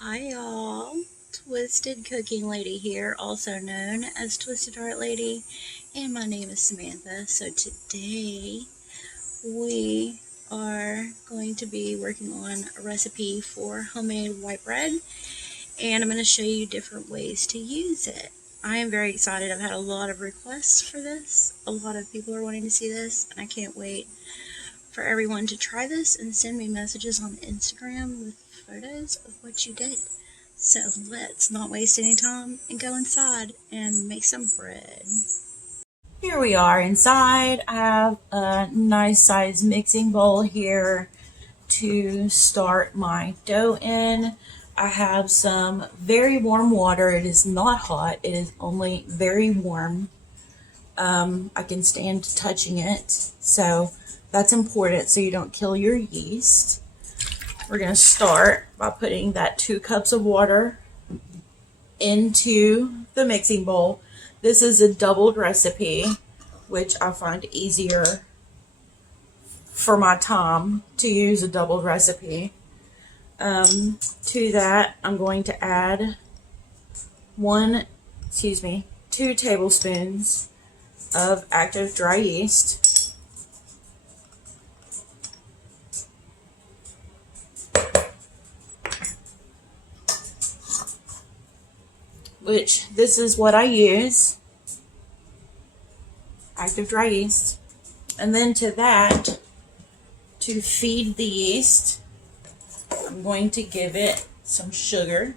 Hi y'all, Twisted Cooking Lady here, also known as Twisted Heart Lady, and my name is Samantha. So today we are going to be working on a recipe for homemade white bread, and I'm going to show you different ways to use it. I am very excited. I've had a lot of requests for this. A lot of people are wanting to see this, and I can't wait for everyone to try this and send me messages on Instagram with photos of what you did. So let's not waste any time and go inside and make some bread. Here we are inside. I have a nice size mixing bowl here to start my dough in. I have some very warm water. It is not hot. It is only very warm. I can stand touching it. So that's important so you don't kill your yeast. We're going to start by putting that 2 cups of water into the mixing bowl. This is a doubled recipe, which I find easier for my time to use a doubled recipe. To that, I'm going to add 2 tablespoons of active dry yeast. Which this is what I use, active dry yeast. And then to that, to feed the yeast, I'm going to give it some sugar.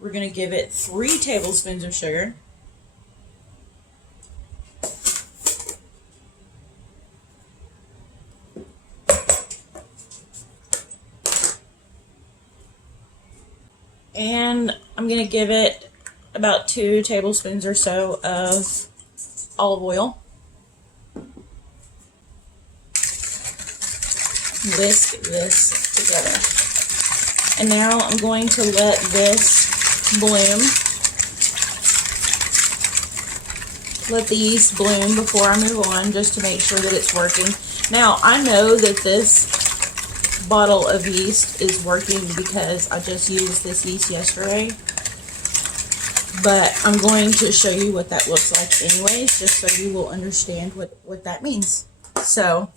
We're going to give it 3 tablespoons of sugar. And I'm going to give it about 2 tablespoons or so of olive oil. Whisk this together. And now I'm going to let this bloom. Let the yeast bloom before I move on, just to make sure that it's working. Now, I know that this bottle of yeast is working because I just used this yeast yesterday. But I'm going to show you what that looks like anyways, just so you will understand what that means. So,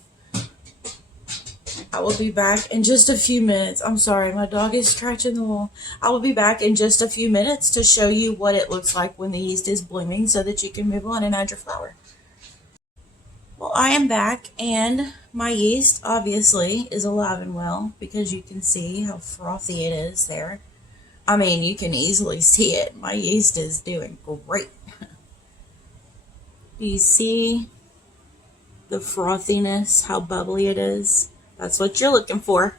I will be back in just a few minutes. I'm sorry, my dog is scratching the wall. I will be back in just a few minutes to show you what it looks like when the yeast is blooming so that you can move on and add your flour. Well, I am back, and my yeast obviously is alive and well because you can see how frothy it is there. I mean, you can easily see it. My yeast is doing great. Do you see the frothiness, how bubbly it is? That's what you're looking for.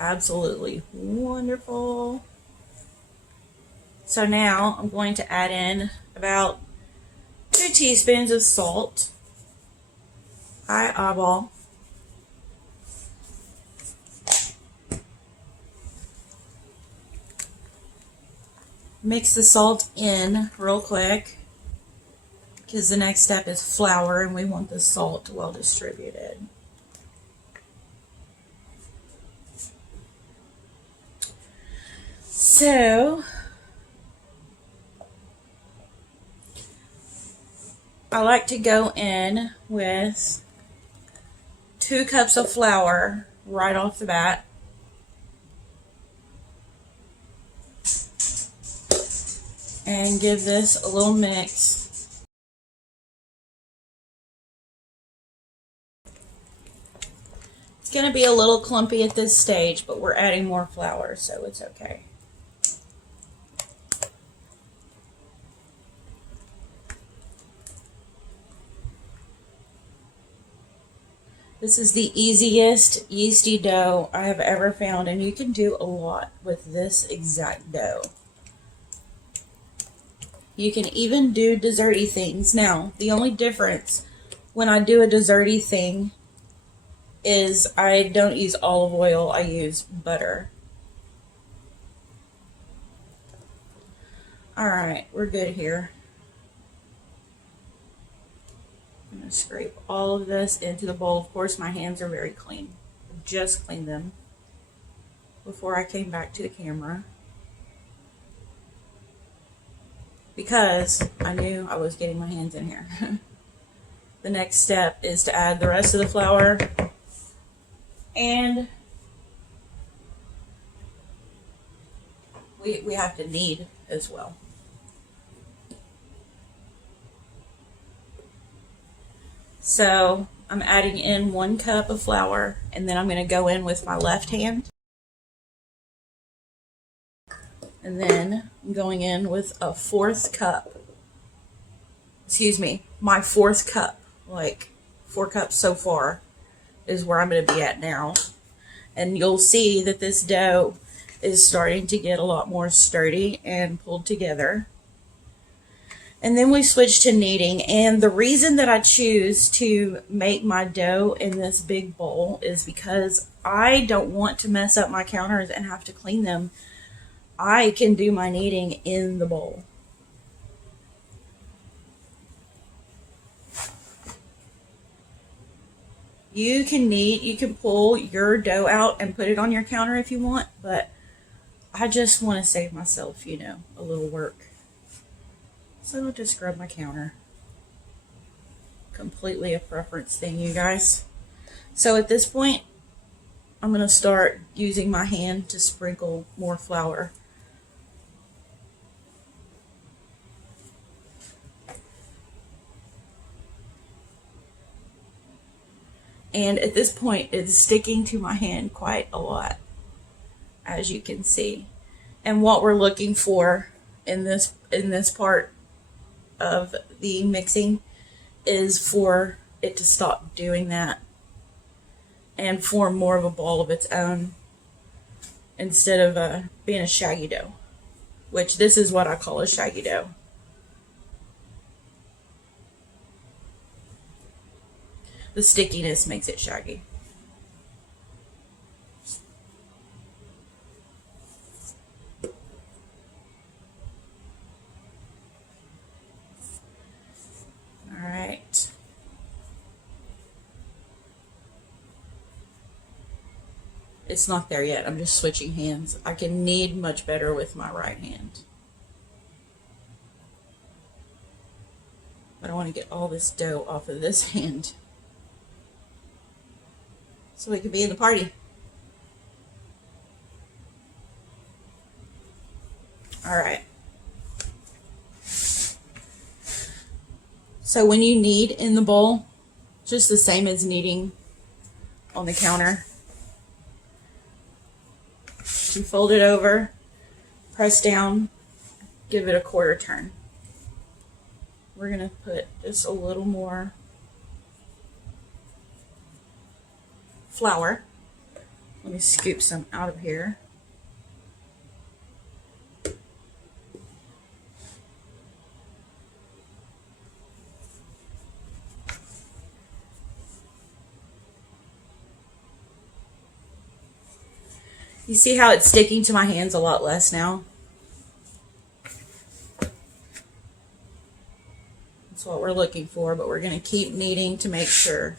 Absolutely wonderful. So now I'm going to add in about 2 teaspoons of salt. I eyeball. Mix the salt in real quick because the next step is flour and we want the salt well distributed. So I like to go in with 2 cups of flour right off the bat. And give this a little mix. It's going to be a little clumpy at this stage, but we're adding more flour, so it's okay. This is the easiest yeasty dough I have ever found, and you can do a lot with this exact dough. You can even do desserty things. Now, the only difference when I do a desserty thing is I don't use olive oil, I use butter. Alright, we're good here. I'm going to scrape all of this into the bowl. Of course, my hands are very clean. I just cleaned them before I came back to the camera because I knew I was getting my hands in here. The next step is to add the rest of the flour and we have to knead as well. So I'm adding in 1 cup of flour, and then I'm going to go in with my left hand. And then I'm going in with a 4th cup. Excuse me, my 4th cup. Like 4 cups so far is where I'm going to be at now. And you'll see that this dough is starting to get a lot more sturdy and pulled together. And then we switch to kneading. And the reason that I choose to make my dough in this big bowl is because I don't want to mess up my counters and have to clean them. I can do my kneading in the bowl. You can knead, you can pull your dough out and put it on your counter if you want, but I just want to save myself, a little work. So I'll just scrub my counter. Completely a preference thing, you guys. So at this point, I'm going to start using my hand to sprinkle more flour. And at this point, it's sticking to my hand quite a lot, as you can see. And what we're looking for in this part of the mixing is for it to stop doing that and form more of a ball of its own instead of being a shaggy dough, which this is what I call a shaggy dough. The stickiness makes it shaggy. All right. It's not there yet. I'm just switching hands. I can knead much better with my right hand. But I want to get all this dough off of this hand so we can be in the party. All right. So when you knead in the bowl, just the same as kneading on the counter, you fold it over, press down, give it a 1/4 turn. We're going to put just a little more flour. Let me scoop some out of here. You see how it's sticking to my hands a lot less now? That's what we're looking for, but we're going to keep kneading to make sure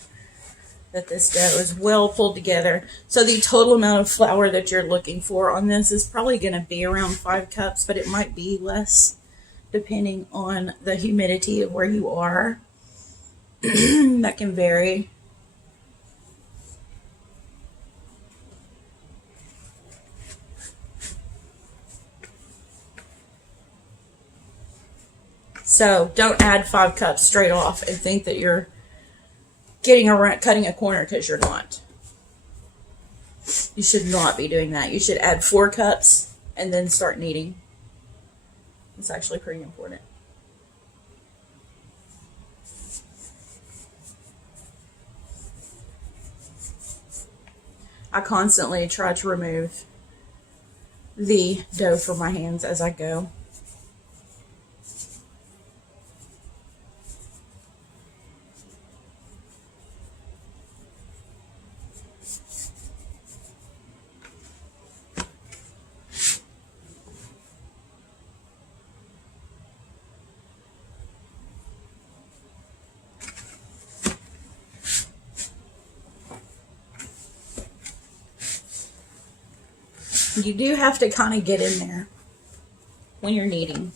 that this dough is well pulled together. So the total amount of flour that you're looking for on this is probably going to be around 5 cups, but it might be less depending on the humidity of where you are. That can vary. So don't add 5 cups straight off and think that you're cutting a corner, because you're not. You should not be doing that. You should add 4 cups and then start kneading. It's actually pretty important. I constantly try to remove the dough from my hands as I go. You do have to kind of get in there when you're kneading.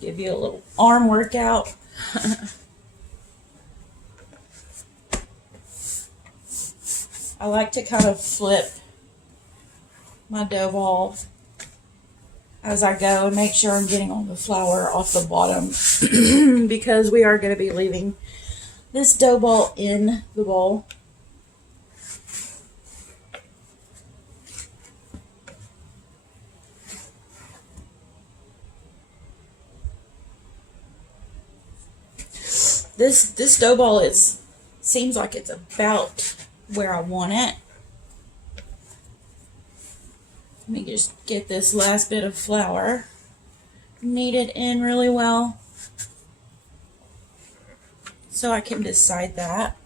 Give you a little arm workout. I like to kind of flip my dough ball as I go and make sure I'm getting all the flour off the bottom because we are going to be leaving this dough ball in the bowl. This dough ball seems like it's about where I want it. Let me just get this last bit of flour kneaded in really well so I can decide that.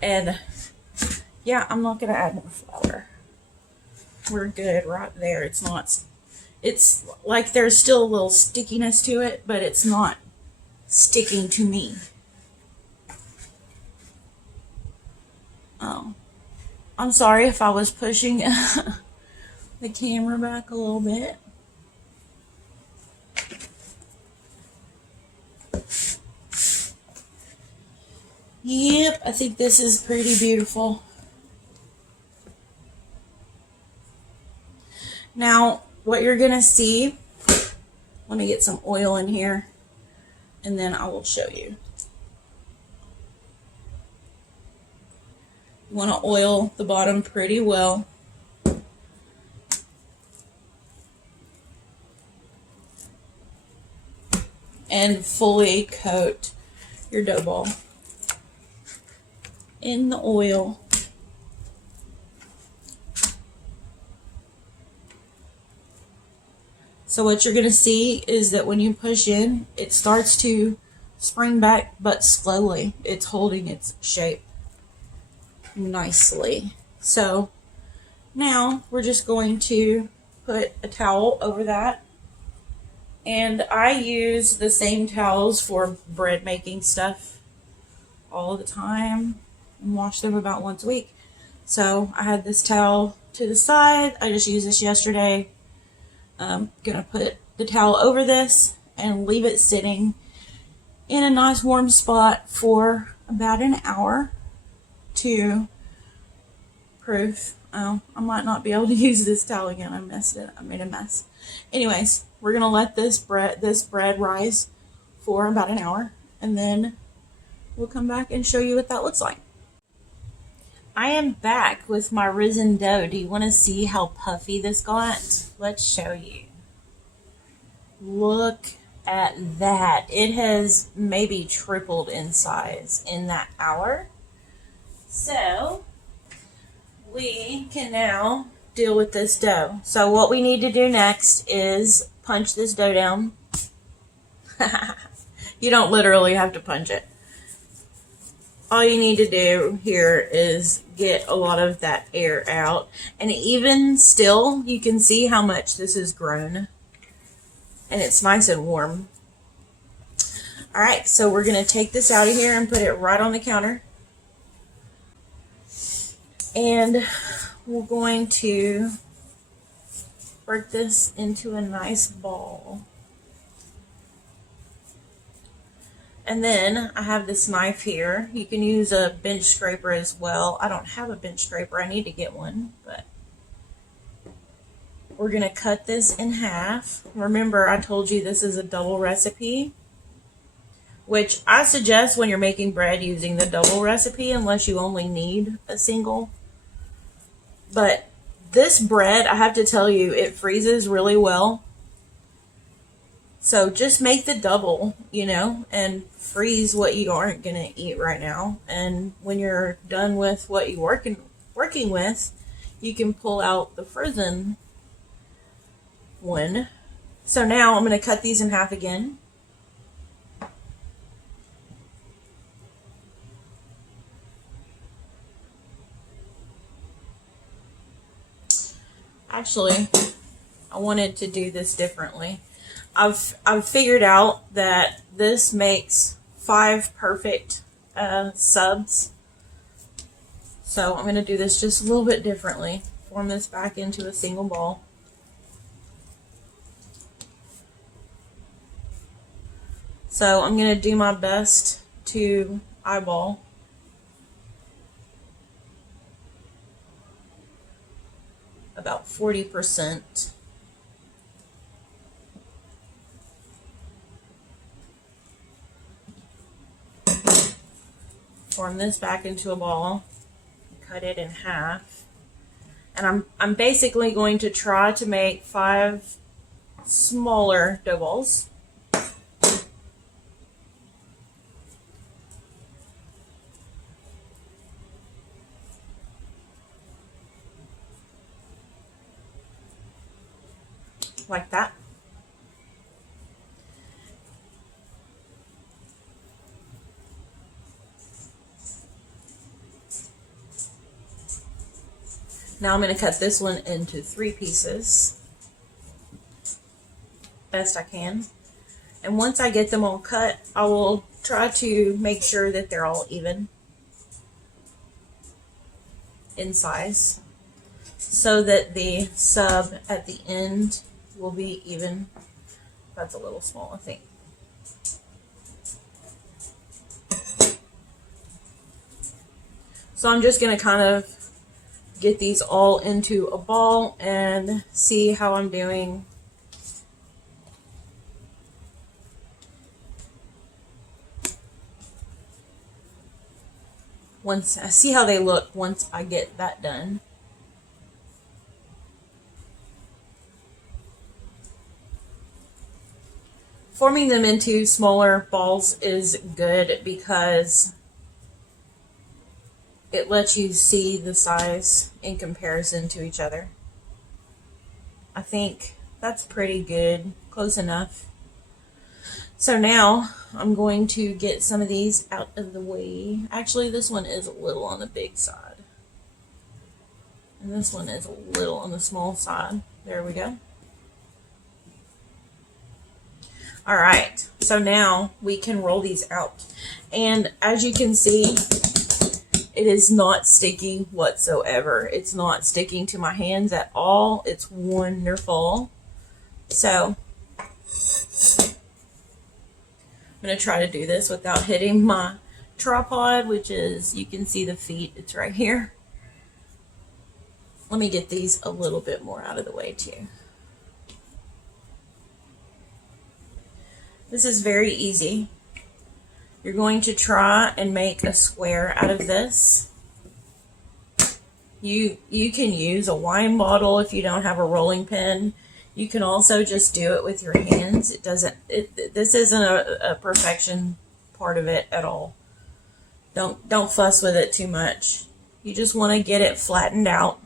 And yeah, I'm not going to add more flour. We're good right there. It's like there's still a little stickiness to it, but it's not sticking to me. Oh, I'm sorry if I was pushing the camera back a little bit. Yep, I think this is pretty beautiful. Now, what you're gonna see, let me get some oil in here and then I will show you. You want to oil the bottom pretty well. And fully coat your dough ball in the oil. So what you're going to see is that when you push in, it starts to spring back, but slowly. It's holding its shape nicely. So now we're just going to put a towel over that. And I use the same towels for bread making stuff all the time and wash them about once a week. So I had this towel to the side. I just used this yesterday. I'm gonna put the towel over this and leave it sitting in a nice warm spot for about an hour to proof. I might not be able to use this towel again. I messed it. I made a mess. Anyways, we're gonna let this bread rise for about an hour, and then we'll come back and show you what that looks like. I am back with my risen dough. Do you want to see how puffy this got? Let's show you. Look at that. It has maybe tripled in size in that hour. So we can now deal with this dough. So what we need to do next is punch this dough down. You don't literally have to punch it. All you need to do here is get a lot of that air out. And even still, you can see how much this has grown. And it's nice and warm. Alright, so we're going to take this out of here and put it right on the counter. And we're going to work this into a nice ball. And then I have this knife here. You can use a bench scraper as well. I don't have a bench scraper. I need to get one, but we're going to cut this in half. Remember, I told you this is a double recipe, which I suggest when you're making bread using the double recipe unless you only need a single. But this bread, I have to tell you, it freezes really well. So just make the double, and freeze what you aren't going to eat right now. And when you're done with what you're working with, you can pull out the frozen one. So now I'm going to cut these in half again. Actually, I wanted to do this differently. I've figured out that this makes 5 perfect subs. So I'm going to do this just a little bit differently. Form this back into a single ball. So I'm going to do my best to eyeball about 40%. Form this back into a ball, cut it in half, and I'm basically going to try to make 5 smaller dough balls. Like that. Now I'm going to cut this one into 3 pieces, best I can. And once I get them all cut, I will try to make sure that they're all even in size, so that the sub at the end will be even. That's a little small, I think. So I'm just going to kind of get these all into a ball and see how I'm doing. Once I see how they look once I get that done. Forming them into smaller balls is good because it lets you see the size in comparison to each other. I think that's pretty good, close enough. So now I'm going to get some of these out of the way. Actually, this one is a little on the big side. And this one is a little on the small side. There we go. All right, so now we can roll these out. And as you can see, it is not sticky whatsoever. It's not sticking to my hands at all. It's wonderful. So I'm going to try to do this without hitting my tripod, which is, you can see the feet. It's right here. Let me get these a little bit more out of the way too. This is very easy. You're going to try and make a square out of this. You can use a wine bottle if you don't have a rolling pin. You can also just do it with your hands. This isn't a perfection part of it at all. Don't fuss with it too much. You just want to get it flattened out.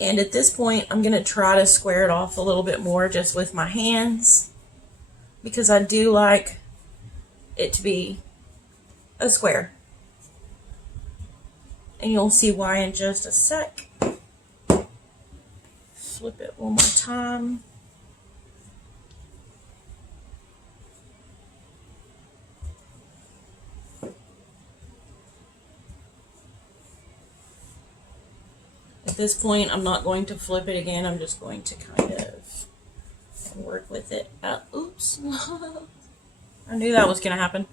And at this point, I'm going to try to square it off a little bit more just with my hands, because I do like it to be a square. And you'll see why in just a sec. Flip it one more time. At this point, I'm not going to flip it again. I'm just going to kind of work with it. Oops. I knew that was going to happen.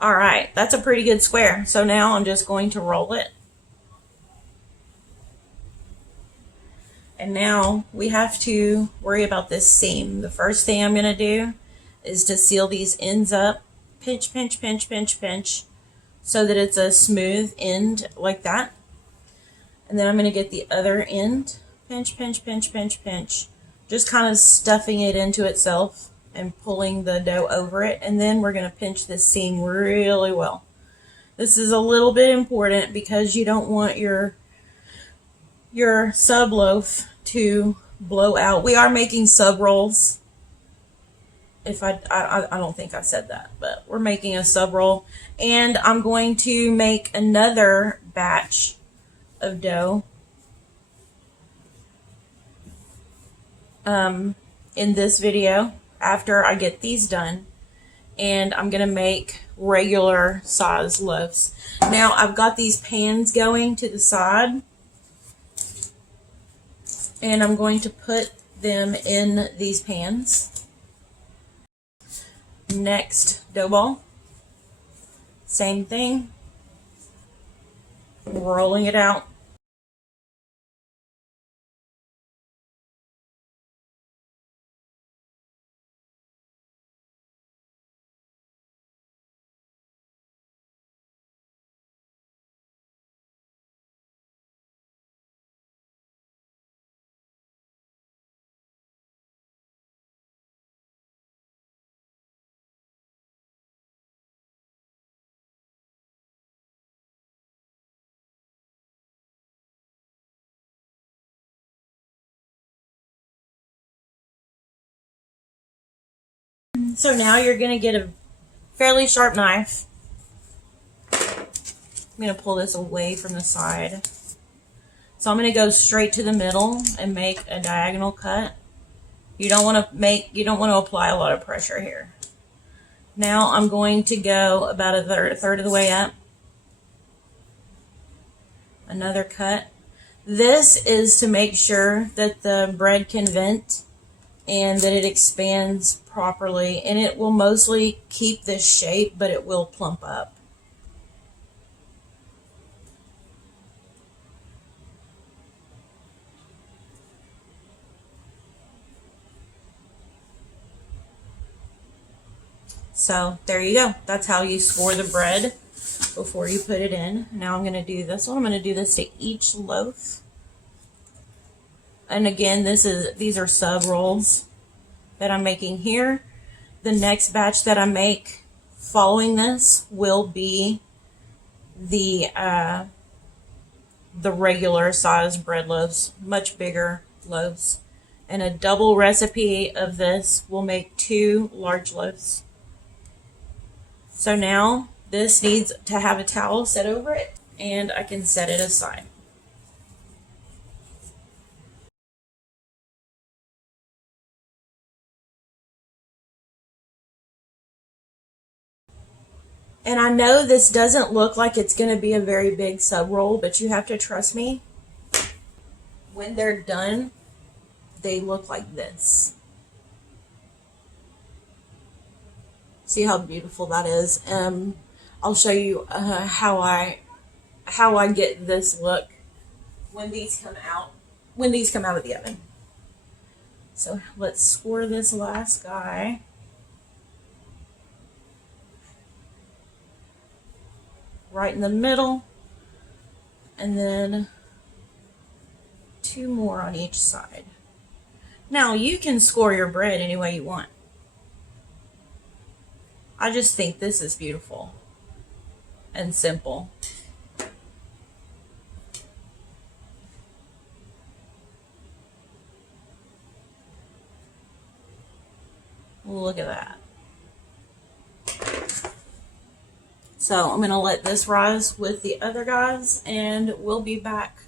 All right, that's a pretty good square. So now I'm just going to roll it. And now we have to worry about this seam. The first thing I'm going to do is to seal these ends up. Pinch, pinch, pinch, pinch, pinch, so that it's a smooth end like that. And then I'm going to get the other end. Pinch, pinch, pinch, pinch, pinch. Just kind of stuffing it into itself and pulling the dough over it. And then we're going to pinch this seam really well. This is a little bit important because you don't want your sub loaf to blow out. We are making sub rolls, If I don't think I said that, but we're making a sub roll, and I'm going to make another batch of dough in this video after I get these done, and I'm gonna make regular size loaves. Now I've got these pans going to the side, and I'm going to put them in these pans. Next dough ball, same thing, rolling it out. So now you're going to get a fairly sharp knife. I'm going to pull this away from the side. So I'm going to go straight to the middle and make a diagonal cut. You don't want to apply a lot of pressure here. Now I'm going to go about a third of the way up. Another cut. This is to make sure that the bread can vent and that it expands properly, and it will mostly keep this shape, but it will plump up. So there you go. That's how you score the bread before you put it in. Now I'm going to do this one. I'm going to do this to each loaf. And again, these are sub rolls that I'm making here. The next batch that I make following this will be the regular size bread loaves, much bigger loaves. And a double recipe of this will make 2 large loaves. So now this needs to have a towel set over it, and I can set it aside. And I know this doesn't look like it's going to be a very big sub roll, but you have to trust me. When they're done, they look like this. See how beautiful that is? I'll show you how I get this look when these come out. When these come out of the oven. So let's score this last guy. Right in the middle, and then 2 more on each side. Now you can score your bread any way you want. I just think this is beautiful and simple. Look at that. So I'm going to let this rise with the other guys, and we'll be back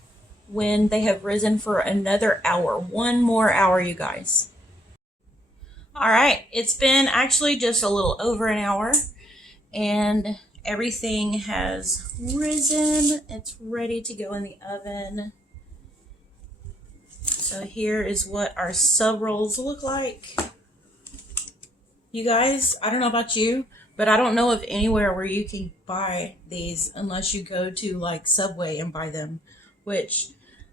when they have risen for another hour. 1 more hour, you guys. All right, it's been actually just a little over an hour, and everything has risen. It's ready to go in the oven. So here is what our sub rolls look like. You guys, I don't know about you, but I don't know of anywhere where you can buy these unless you go to like Subway and buy them, which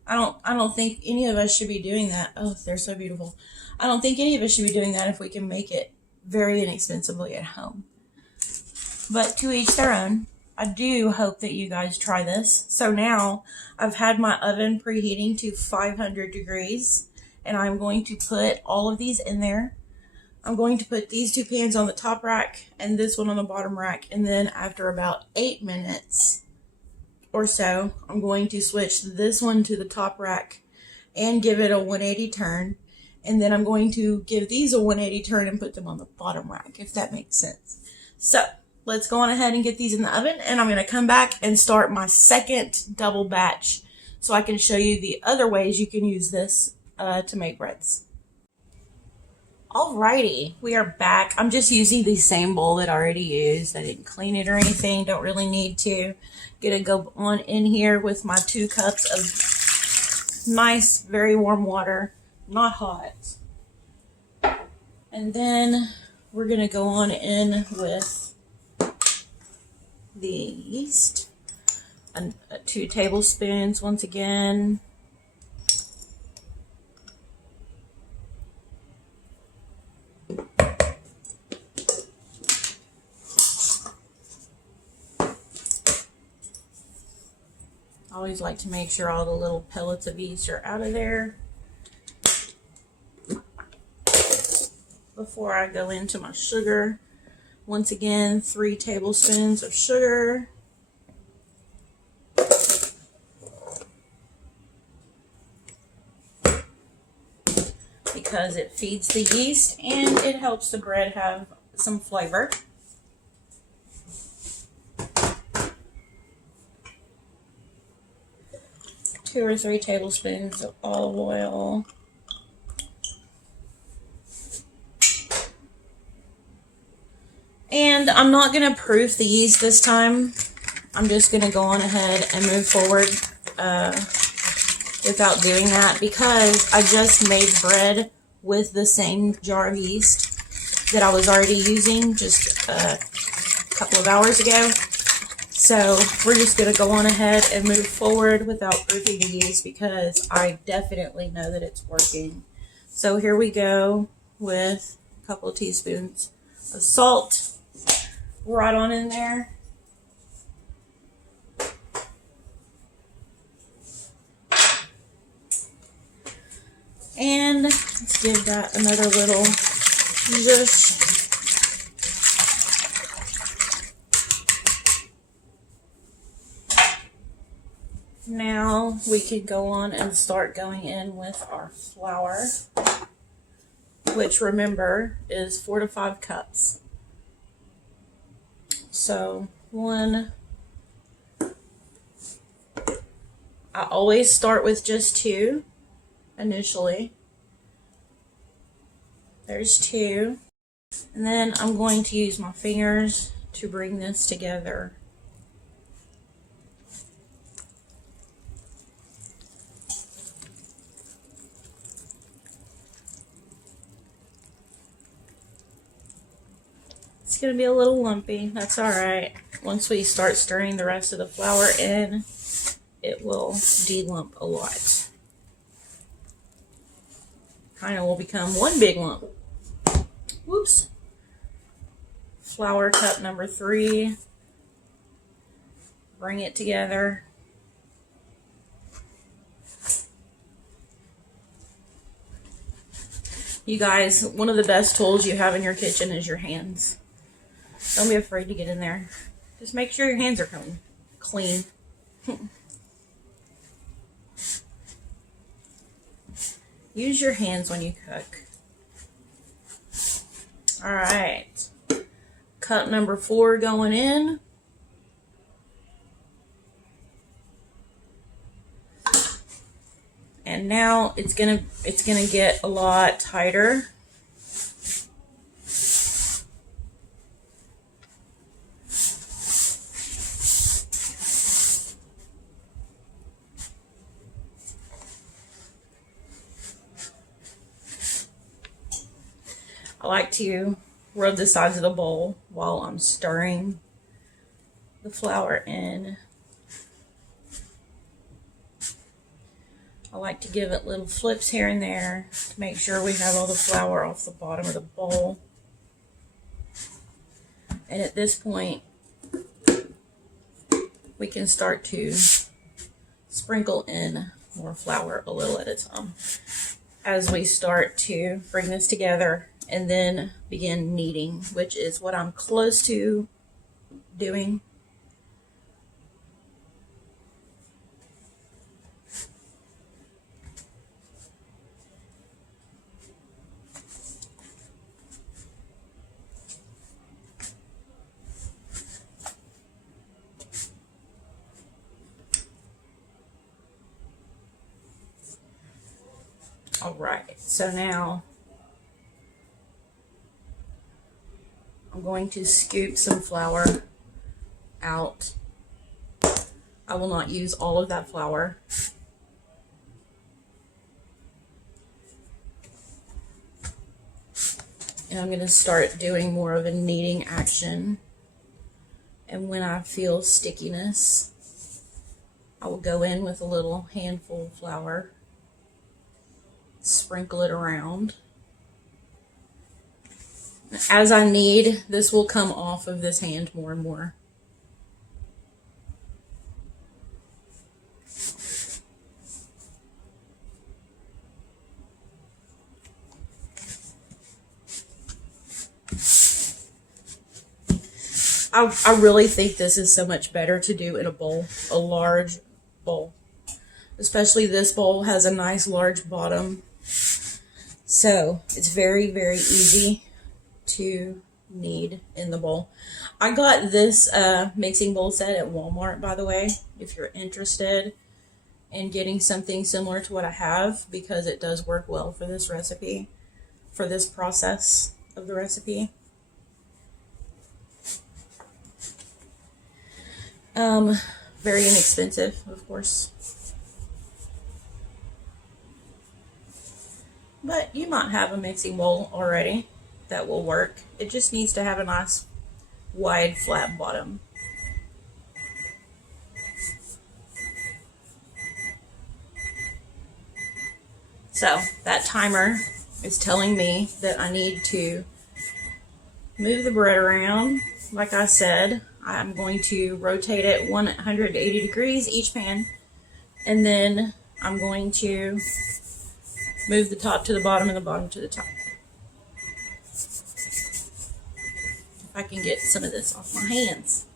I don't think any of us should be doing that. Oh, they're so beautiful. I don't think any of us should be doing that if we can make it very inexpensively at home. But to each their own. I do hope that you guys try this. So now I've had my oven preheating to 500 degrees, and I'm going to put all of these in there. I'm going to put these 2 pans on the top rack and this one on the bottom rack. And then after about 8 minutes or so, I'm going to switch this one to the top rack and give it a 180 turn. And then I'm going to give these a 180 turn and put them on the bottom rack, if that makes sense. So let's go on ahead and get these in the oven, and I'm going to come back and start my second double batch so I can show you the other ways you can use this to make breads. Alrighty, we are back. I'm just using the same bowl that I already used. I didn't clean it or anything, don't really need to. Gonna go on in here with my 2 cups of nice, very warm water, not hot. And then we're gonna go on in with the yeast, 2 tablespoons once again. I always like to make sure all the little pellets of yeast are out of there before I go into my sugar. Once again, 3 tablespoons of sugar. Because it feeds the yeast and it helps the bread have some flavor. 2 or 3 tablespoons of olive oil. And I'm not going to proof the yeast this time. I'm just going to go on ahead and move forward without doing that, because I just made bread with the same jar of yeast that I was already using just a couple of hours ago. So we're just going to go on ahead and move forward without proofing the yeast, because I definitely know that it's working. So here we go with a couple of teaspoons of salt right on in there. And let's give that another little zhuzh. Now we can go on and start going in with our flour, which, remember, is 4 to 5 cups. So I always start with just 2 initially. There's 2. And then I'm going to use my fingers to bring this together. It's going to be a little lumpy. That's alright. Once we start stirring the rest of the flour in, it will de-lump a lot. Kind of will become one big lump. Whoops. Flour cup number 3. Bring it together. You guys, one of the best tools you have in your kitchen is your hands. Don't be afraid to get in there. Just make sure your hands are clean. Use your hands when you cook. Alright. Cup number 4 going in. And now it's gonna get a lot tighter. I like to rub the sides of the bowl while I'm stirring the flour in. I like to give it little flips here and there to make sure we have all the flour off the bottom of the bowl. And at this point, we can start to sprinkle in more flour a little at a time as we start to bring this together and then begin kneading, which is what I'm close to doing. All right, so now I'm going to scoop some flour out. I will not use all of that flour. And I'm going to start doing more of a kneading action. And when I feel stickiness, I will go in with a little handful of flour, sprinkle it around. As I knead, this will come off of this hand more and more. I really think this is so much better to do in a bowl, a large bowl. Especially this bowl has a nice large bottom. So it's very, very easy to knead in the bowl. I got this mixing bowl set at Walmart, by the way, if you're interested in getting something similar to what I have, because it does work well for this recipe, for this process of the recipe. Very inexpensive, of course. But you might have a mixing bowl already that will work. It just needs to have a nice wide flat bottom. So that timer is telling me that I need to move the bread around. Like I said, I'm going to rotate it 180 degrees each pan, and then I'm going to move the top to the bottom and the bottom to the top. If I can get some of this off my hands.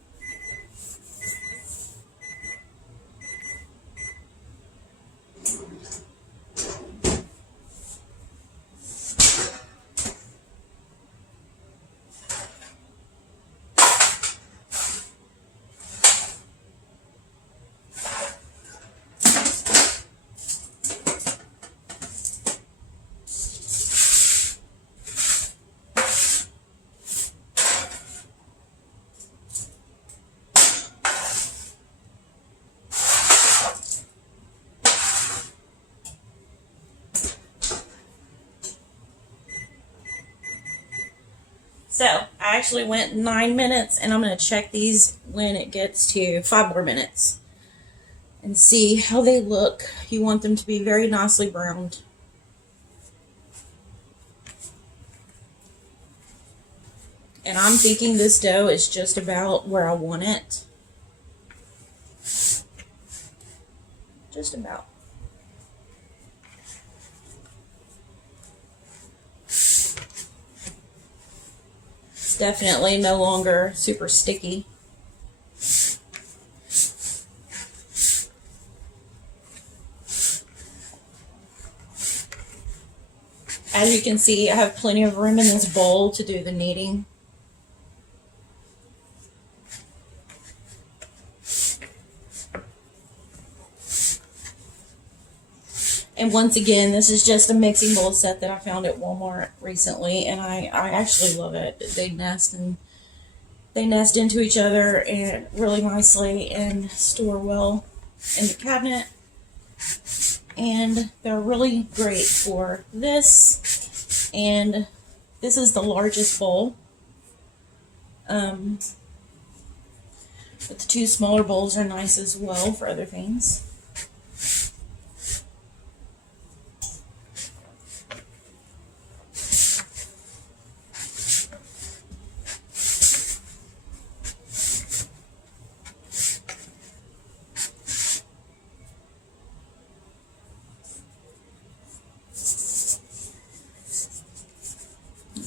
So I actually went 9 minutes, and I'm going to check these when it gets to 5 more minutes and see how they look. You want them to be very nicely browned. And I'm thinking this dough is just about where I want it. Just about. It's definitely no longer super sticky. As you can see, I have plenty of room in this bowl to do the kneading. And once again, this is just a mixing bowl set that I found at Walmart recently, and I actually love it. They nest into each other and really nicely, and store well in the cabinet. And they're really great for this. And this is the largest bowl. But the two smaller bowls are nice as well for other things.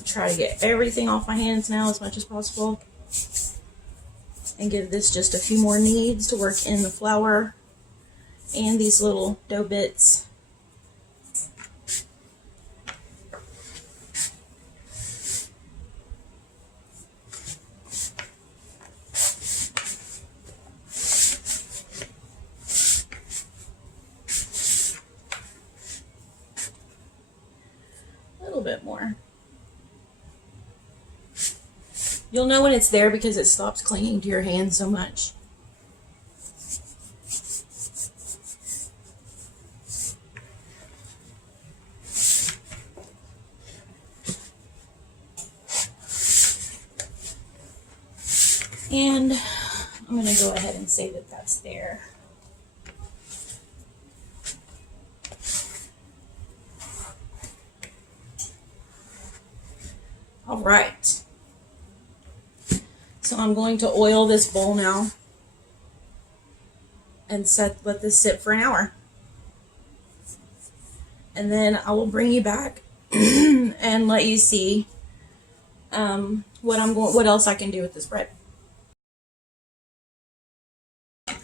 Try to get everything off my hands now as much as possible, and give this just a few more kneads to work in the flour and these little dough bits. bit more. You'll know when it's there because it stops clinging to your hand so much. And I'm going to go ahead and say that that's there. All right. So I'm going to oil this bowl now and let this sit for an hour. And then I will bring you back and let you see what else I can do with this bread.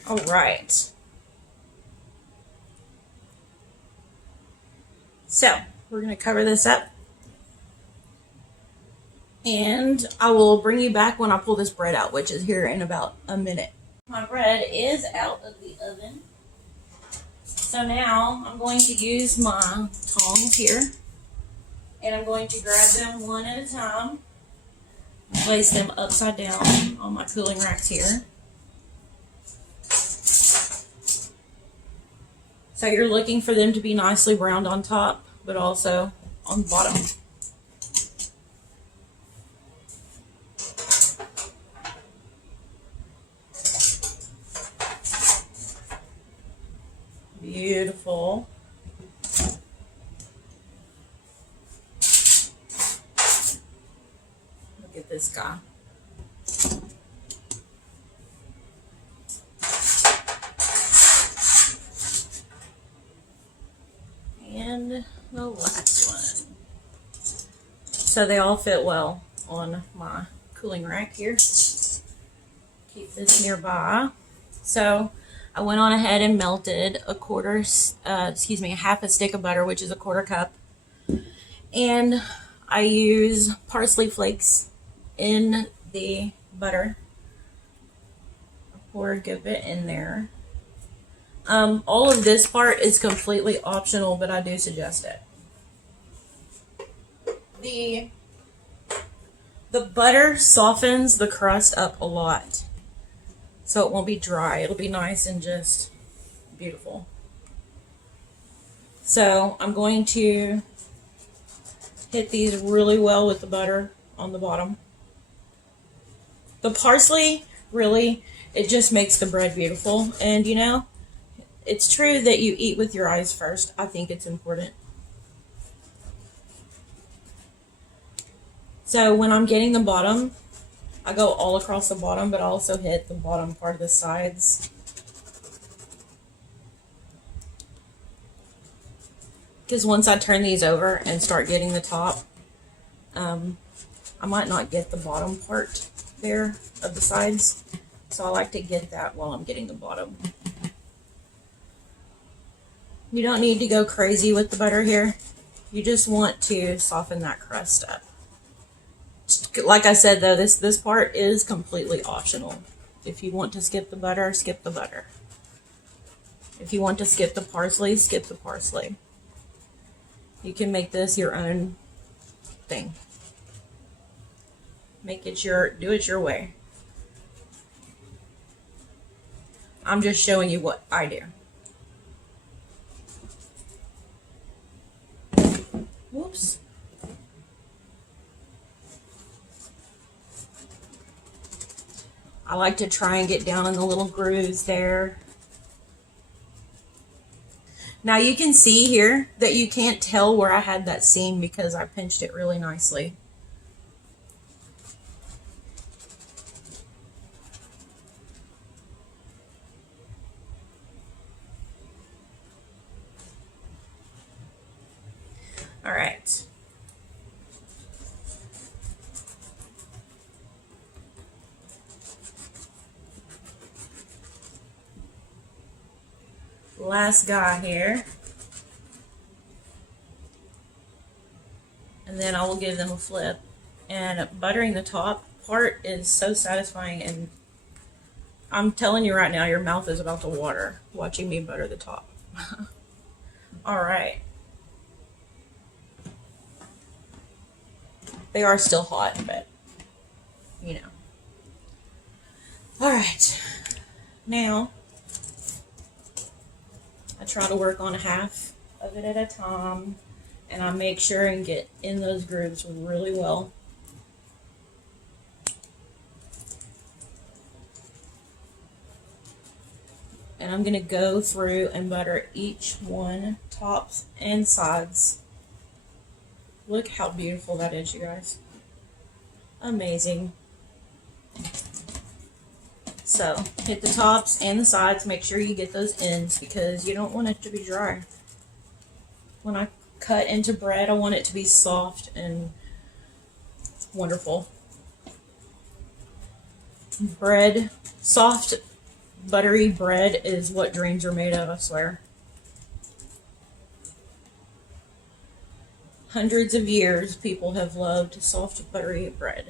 All right. So we're going to cover this up. And I will bring you back when I pull this bread out, which is here in about a minute. My bread is out of the oven. So now I'm going to use my tongs here. And I'm going to grab them one at a time. Place them upside down on my cooling racks here. So you're looking for them to be nicely browned on top, but also on the bottom. Beautiful. Look at this guy. And the last one. So they all fit well on my cooling rack here. Keep this nearby. So I went on ahead and melted a half a stick of butter, which is a quarter cup. And I use parsley flakes in the butter. I pour a good bit in there. All of this part is completely optional, but I do suggest it. The butter softens the crust up a lot, so it won't be dry. It'll be nice and just beautiful. So I'm going to hit these really well with the butter on the bottom. The parsley, really, it just makes the bread beautiful. And you know, it's true that you eat with your eyes first. I think it's important. So when I'm getting the bottom, I go all across the bottom, but I also hit the bottom part of the sides. Because once I turn these over and start getting the top, I might not get the bottom part there of the sides. So I like to get that while I'm getting the bottom. You don't need to go crazy with the butter here. You just want to soften that crust up. Like I said though, this part is completely optional. If you want to skip the butter, skip the butter. If you want to skip the parsley, skip the parsley. You can make this your own thing. Do it your way. I'm just showing you what I do. Whoops. I like to try and get down in the little grooves there. Now you can see here that you can't tell where I had that seam because I pinched it really nicely. All right. Last guy here. And then I will give them a flip. And buttering the top part is so satisfying, and I'm telling you right now, your mouth is about to water watching me butter the top. All right. They are still hot, but you know. All right. Now, I try to work on half of it at a time, and I make sure and get in those grooves really well. And I'm going to go through and butter each one, tops and sides. Look how beautiful that is, you guys. Amazing. So, hit the tops and the sides. Make sure you get those ends because you don't want it to be dry. When I cut into bread, I want it to be soft and wonderful. Bread, soft, buttery bread is what dreams are made of, I swear. Hundreds of years, people have loved soft, buttery bread.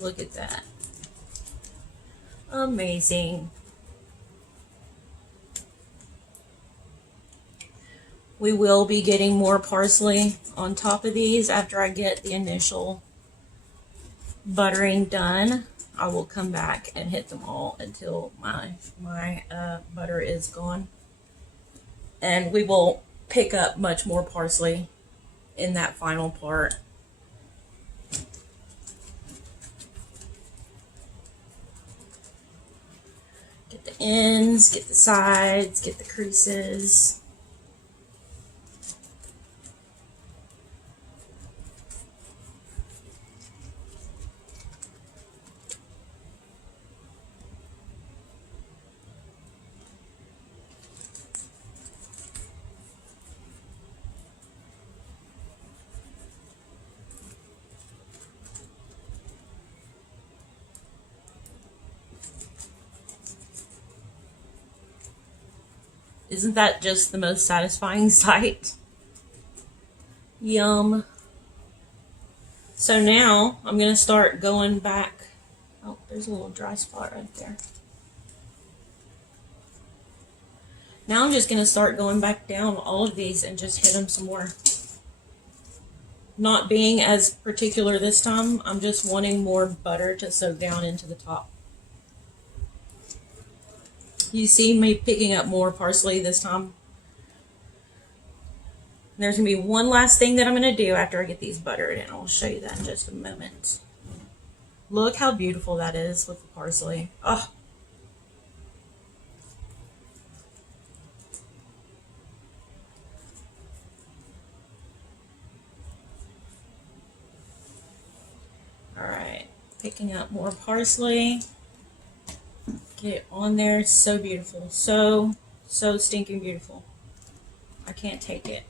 Look at that. Amazing. We will be getting more parsley on top of these after I get the initial buttering done. I will come back and hit them all until my butter is gone. And we will pick up much more parsley in that final part. Get the ends, get the sides, get the creases. Isn't that just the most satisfying sight? Yum. So now I'm going to start going back. Oh, there's a little dry spot right there. Now I'm just going to start going back down all of these and just hit them some more. Not being as particular this time, I'm just wanting more butter to soak down into the top. You see me picking up more parsley this time. There's going to be one last thing that I'm going to do after I get these buttered, and I'll show you that in just a moment. Look how beautiful that is with the parsley. Oh. Alright, picking up more parsley. Get it on there. So beautiful. So stinking beautiful. I can't take it.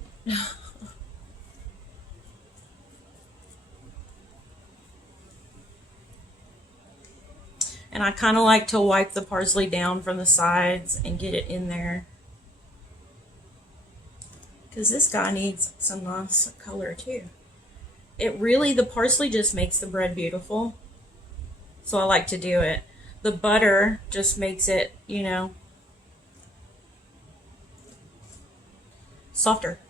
And I kind of like to wipe the parsley down from the sides and get it in there. Because this guy needs some nice color too. The parsley just makes the bread beautiful. So I like to do it. The butter just makes it, you know, softer.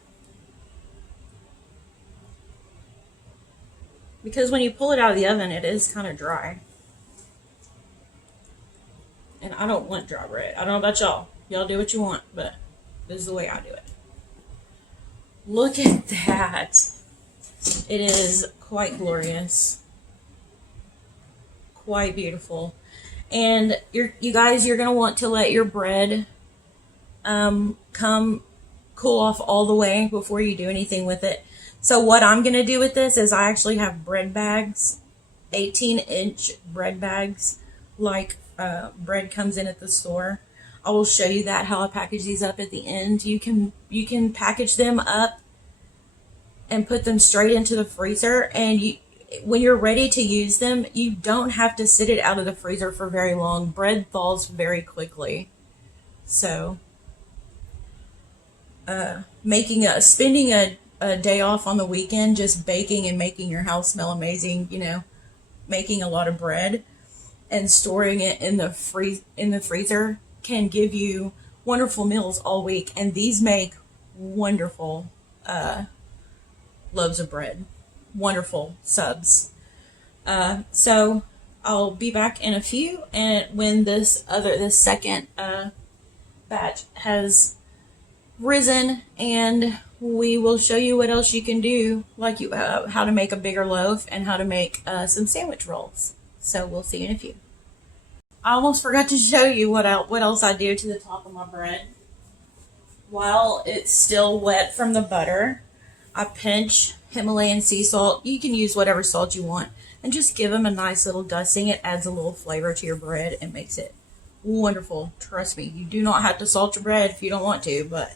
Because when you pull it out of the oven, it is kind of dry. And I don't want dry bread. I don't know about y'all. Y'all do what you want, but this is the way I do it. Look at that. It is quite glorious. Quite beautiful. And you guys, you're going to want to let your bread come cool off all the way before you do anything with it. So what I'm going to do with this is I actually have bread bags, 18-inch bread bags, like bread comes in at the store. I will show you that, how I package these up at the end. You can package them up and put them straight into the freezer, and when you're ready to use them, you don't have to sit it out of the freezer for very long. Bread thaws very quickly. So, spending a day off on the weekend just baking and making your house smell amazing, you know, making a lot of bread and storing it in the freezer can give you wonderful meals all week. And these make wonderful loaves of bread, wonderful subs. So I'll be back in a few, and when this second batch has risen, and we will show you what else you can do, like how to make a bigger loaf and how to make some sandwich rolls. So we'll see you in a few. I almost forgot to show you what else I do to the top of my bread. While it's still wet from the butter, I pinch Himalayan sea salt. You can use whatever salt you want, and just give them a nice little dusting. It adds a little flavor to your bread and makes it wonderful. Trust me, you do not have to salt your bread if you don't want to, but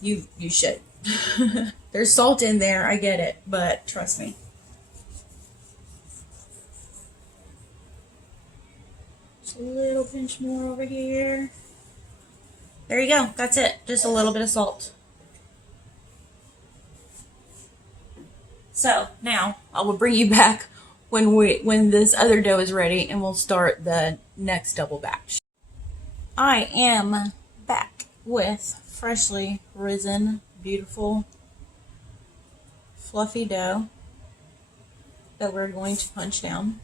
you should. There's salt in there, I get it, but trust me. Just a little pinch more over here. There you go. That's it. Just a little bit of salt. So now I will bring you back when this other dough is ready, and we'll start the next double batch. I am back with freshly risen, beautiful, fluffy dough that we're going to punch down.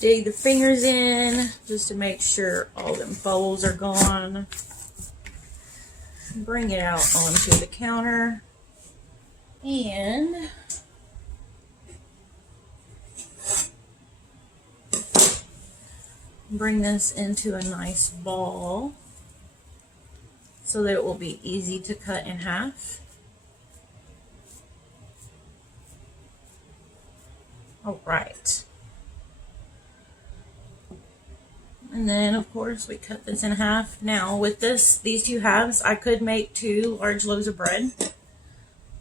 Dig the fingers in just to make sure all them bubbles are gone. Bring it out onto the counter and bring this into a nice ball so that it will be easy to cut in half. All right. And then, of course, we cut this in half. Now, with these two halves, I could make 2 large loaves of bread.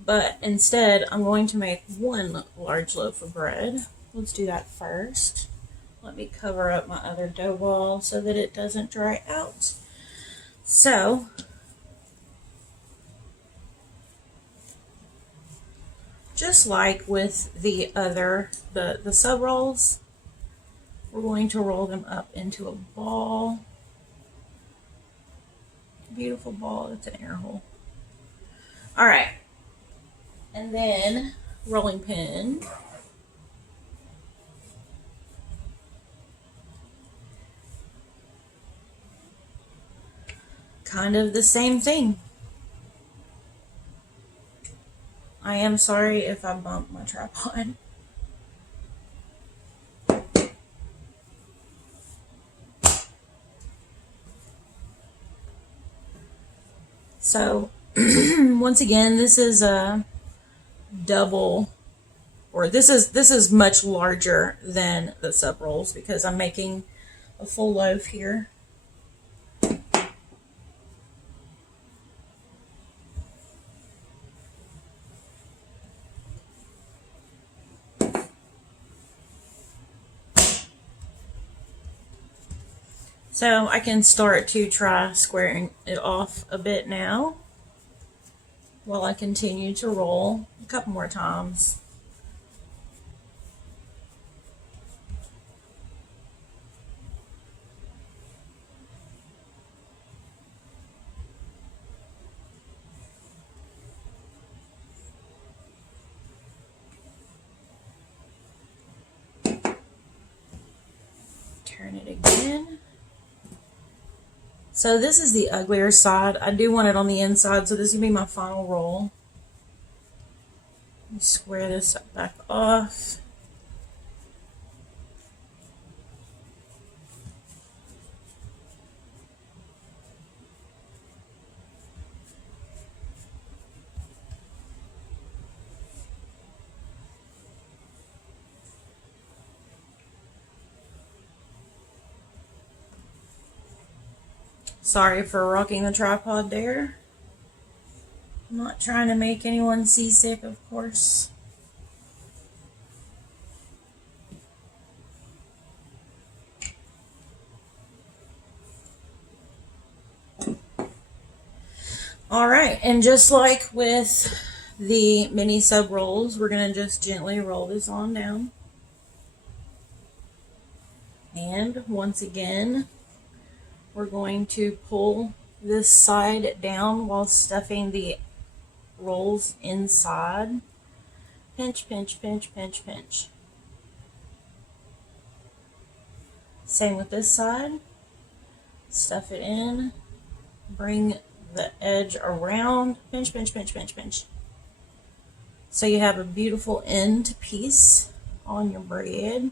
But instead, I'm going to make 1 large loaf of bread. Let's do that first. Let me cover up my other dough ball so that it doesn't dry out. So, just like with the sub rolls, we're going to roll them up into a ball. Beautiful ball. It's an air hole. All right. And then rolling pin. Kind of the same thing. I am sorry if I bumped my tripod. So, once again, this is a double, or this is much larger than the sub rolls because I'm making a full loaf here. So I can start to try squaring it off a bit now while I continue to roll a couple more times. Turn it again. So this is the uglier side. I do want it on the inside, so this is going to be my final roll. Let me square this back off. Sorry for rocking the tripod there. I'm not trying to make anyone seasick, of course. Alright, and just like with the mini sub rolls, we're going to just gently roll this on down. And once again, we're going to pull this side down while stuffing the rolls inside. Pinch, pinch, pinch, pinch, pinch. Same with this side. Stuff it in. Bring the edge around. Pinch, pinch, pinch, pinch, pinch. So you have a beautiful end piece on your bread.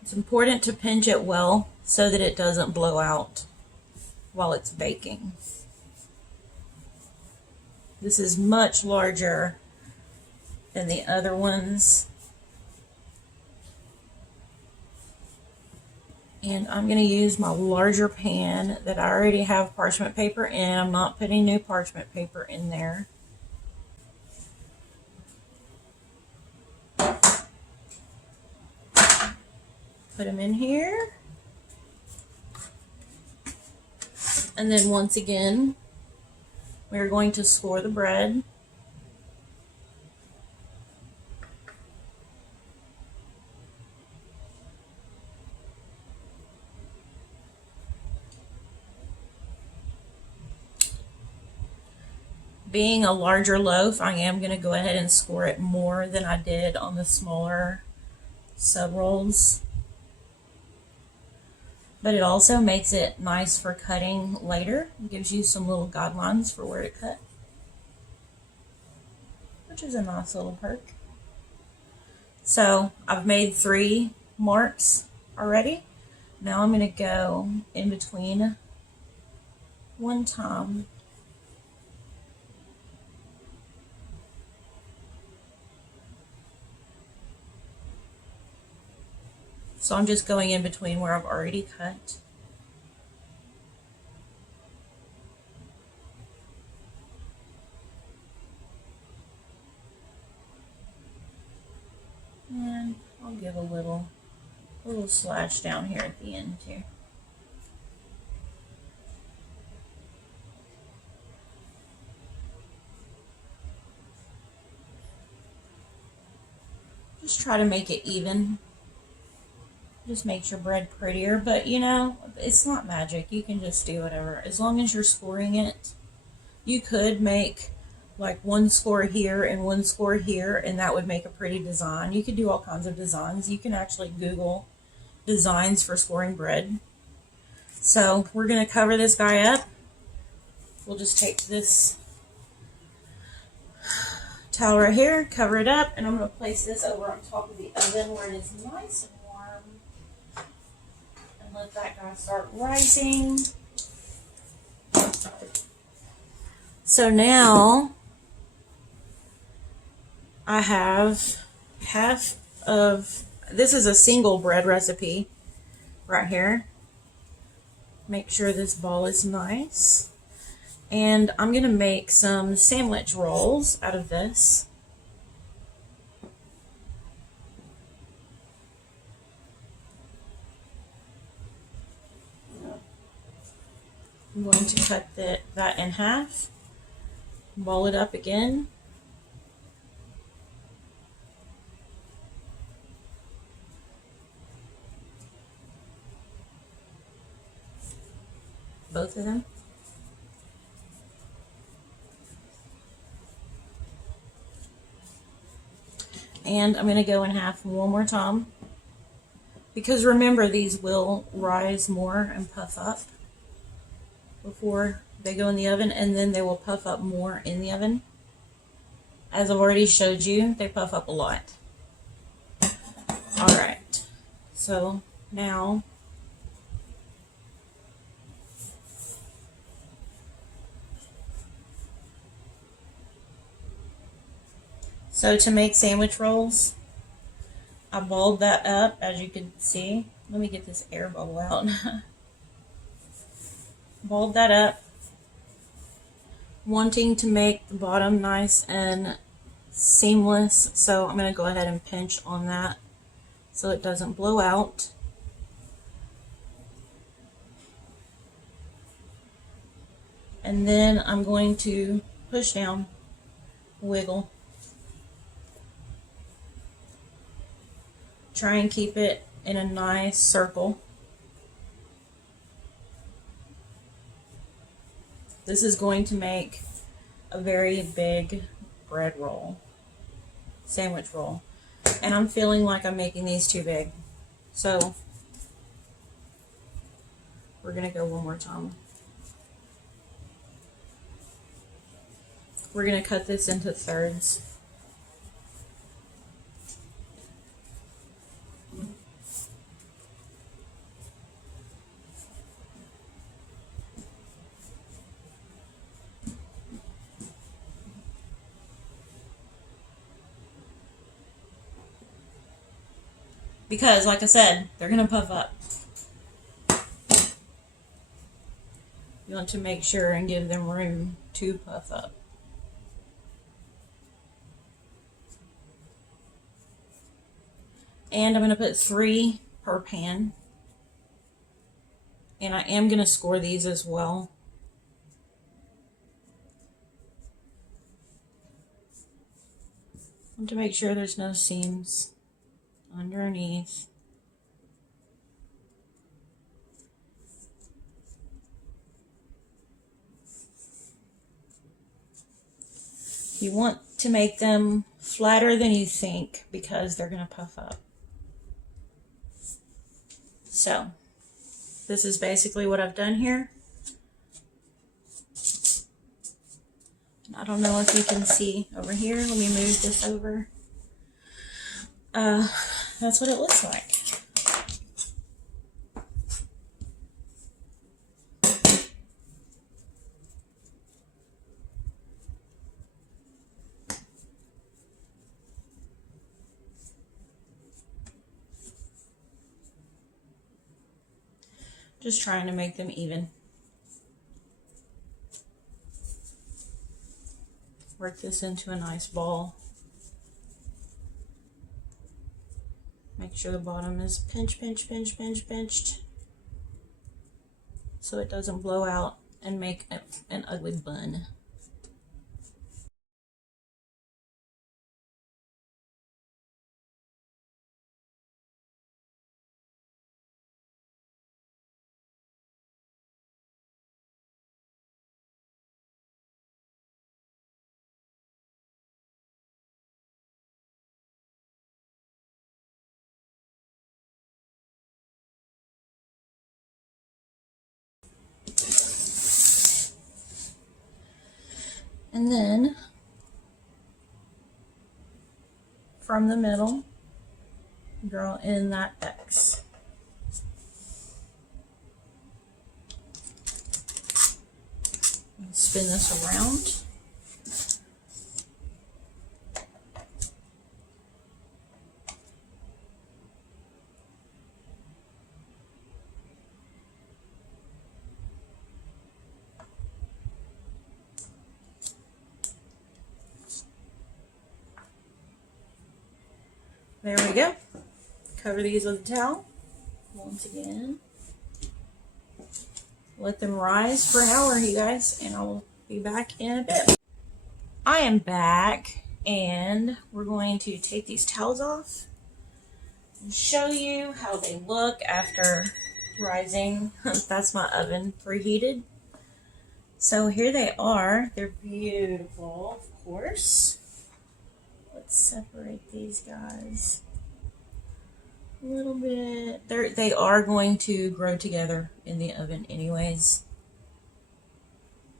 It's important to pinch it well so that it doesn't blow out while it's baking. This is much larger than the other ones. And I'm going to use my larger pan that I already have parchment paper in. I'm not putting new parchment paper in there. Put them in here. And then once again, we're going to score the bread. Being a larger loaf, I am going to go ahead and score it more than I did on the smaller sub rolls. But it also makes it nice for cutting later. It gives you some little guidelines for where to cut, which is a nice little perk. So I've made 3 marks already. Now I'm going to go in between one time. So I'm just going in between where I've already cut. And I'll give a little slash down here at the end too. Just try to make it even. Just makes your bread prettier, but you know, it's not magic. You can just do whatever. As long as you're scoring it, you could make like 1 score here and 1 score here, and that would make a pretty design. You could do all kinds of designs. You can actually Google designs for scoring bread. So we're going to cover this guy up. We'll just take this towel right here, cover it up, and I'm going to place this over on top of the oven where it is nice and warm. And let that guy start rising. So now I have half of, this is a single bread recipe right here. Make sure this ball is nice. And I'm going to make some sandwich rolls out of this. I'm going to cut that in half, ball it up again. Both of them. And I'm going to go in half one more time. Because remember, these will rise more and puff up before they go in the oven, and then they will puff up more in the oven. As I've already showed you, they puff up a lot. Alright, so now to make sandwich rolls, I balled that up, as you can see. Let me get this air bubble out. Balled that up, wanting to make the bottom nice and seamless, so I'm going to go ahead and pinch on that so it doesn't blow out. And then I'm going to push down, wiggle, Try and keep it in a nice circle. This is going to make a very big bread roll, sandwich roll. And I'm feeling like I'm making these too big. So we're gonna go one more time. We're gonna cut this into thirds. Because, like I said, they're going to puff up. You want to make sure and give them room to puff up. And I'm going to put 3 per pan. And I am going to score these as well. I want to make sure there's no seams underneath. You want to make them flatter than you think because they're going to puff up. So, this is basically what I've done here. I don't know if you can see over here. Let me move this over. That's what it looks like. Just trying to make them even. Work this into a nice ball. Make sure the bottom is pinched so it doesn't blow out and make an ugly bun. And then from the middle, draw in that X. Spin this around. There we go. Cover these with a towel. Once again. Let them rise for an hour, you guys, and I will be back in a bit. I am back, and we're going to take these towels off and show you how they look after rising. That's my oven preheated. So here they are. They're beautiful, of course. Let's separate these guys a little bit. They are going to grow together in the oven anyways.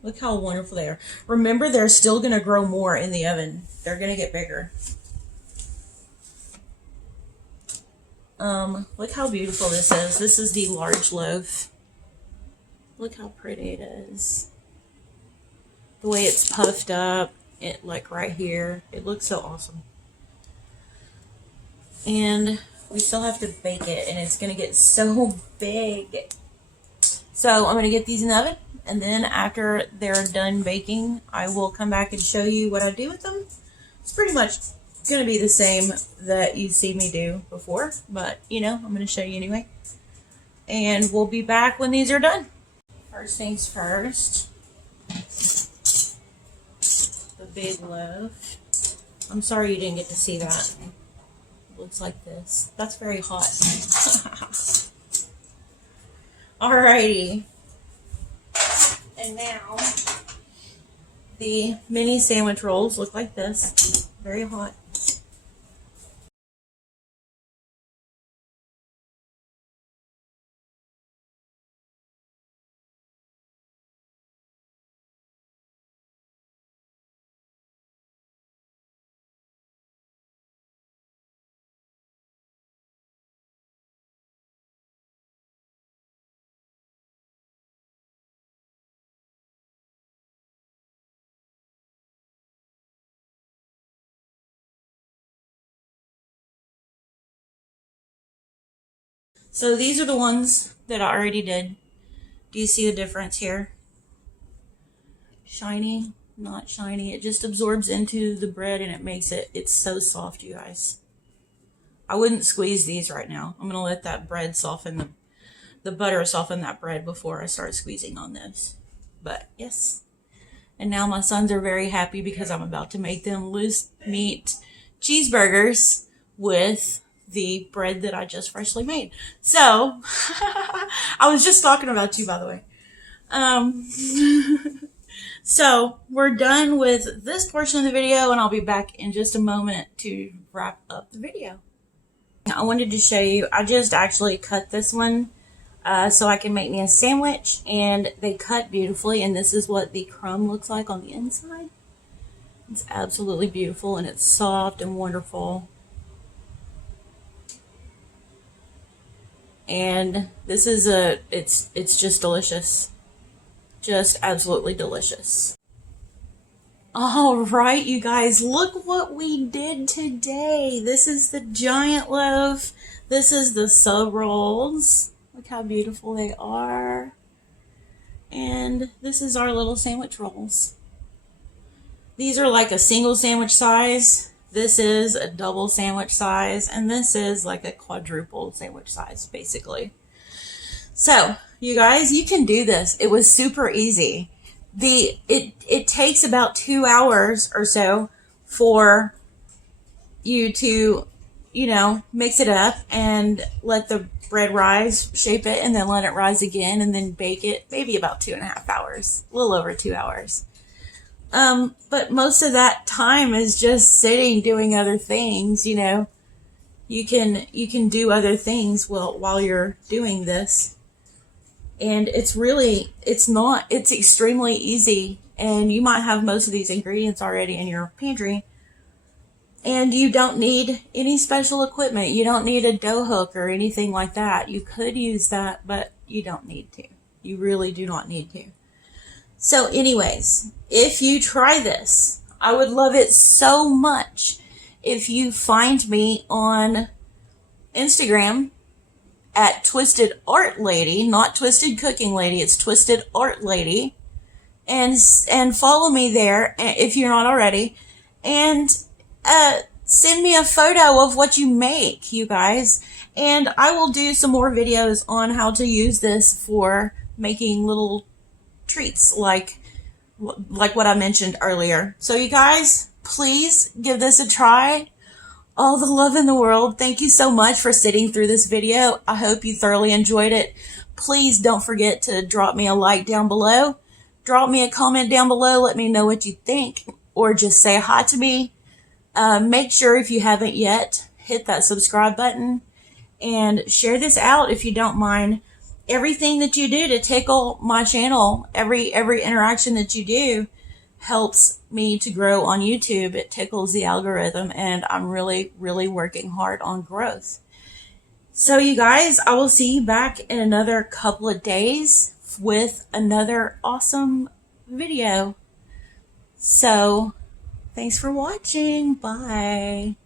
Look how wonderful they are. Remember, they're still going to grow more in the oven. They're going to get bigger. Look how beautiful this is. This is the large loaf. Look how pretty it is. The way it's puffed up. It like right here, it looks so awesome. And we still have to bake it, and it's gonna get so big. So I'm gonna get these in the oven, and then after they're done baking, I will come back and show you what I do with them. It's pretty much gonna be the same that you've seen me do before, but you know, I'm gonna show you anyway. And we'll be back when these are done. First things first. The big loaf. I'm sorry you didn't get to see that. looks like this. That's very hot. Alrighty. And now the mini sandwich rolls look like this. Very hot. So these are the ones that I already did. Do you see the difference here? Shiny, not shiny. It just absorbs into the bread and it makes it's so soft, you guys. I wouldn't squeeze these right now. I'm gonna let that bread soften, the butter soften that bread before I start squeezing on this. But yes. And now my sons are very happy because I'm about to make them loose meat cheeseburgers with the bread that I just freshly made. So, I was just talking about you, by the way. So, we're done with this portion of the video, and I'll be back in just a moment to wrap up the video. I wanted to show you, I just actually cut this one so I can make me a sandwich, and they cut beautifully, and this is what the crumb looks like on the inside. It's absolutely beautiful, and it's soft and wonderful. And this is it's just delicious. Just absolutely delicious. All right, you guys, look what we did today. This is the giant loaf. This is the sub rolls. Look how beautiful they are. And this is our little sandwich rolls. These are like a single sandwich size. This is a double sandwich size, and this is like a quadruple sandwich size, basically. So, you guys, you can do this. It was super easy. It takes about 2 hours or so for you to, mix it up and let the bread rise, shape it, and then let it rise again, and then bake it maybe about 2.5 hours, a little over 2 hours. But most of that time is just sitting doing other things, You can do other things while you're doing this. And it's extremely easy, and you might have most of these ingredients already in your pantry. And you don't need any special equipment. You don't need a dough hook or anything like that. You could use that, but you don't need to. You really do not need to. So anyways, if you try this, I would love it so much if you find me on Instagram at Twisted Art Lady, not Twisted Cooking Lady, it's Twisted Art Lady, and follow me there if you're not already, and send me a photo of what you make, you guys, and I will do some more videos on how to use this for making little treats like what I mentioned earlier. So you guys, please give this a try. All the love in the world. Thank you so much for sitting through this video. I hope you thoroughly enjoyed it. Please don't forget to drop me a like down below. Drop me a comment down below. Let me know what you think, or just say hi to me. Make sure, if you haven't yet, hit that subscribe button and share this out if you don't mind. Everything that you do to tickle my channel, every interaction that you do helps me to grow on YouTube. It tickles the algorithm, and I'm really, really working hard on growth. So you guys, I will see you back in another couple of days with another awesome video. So thanks for watching. Bye.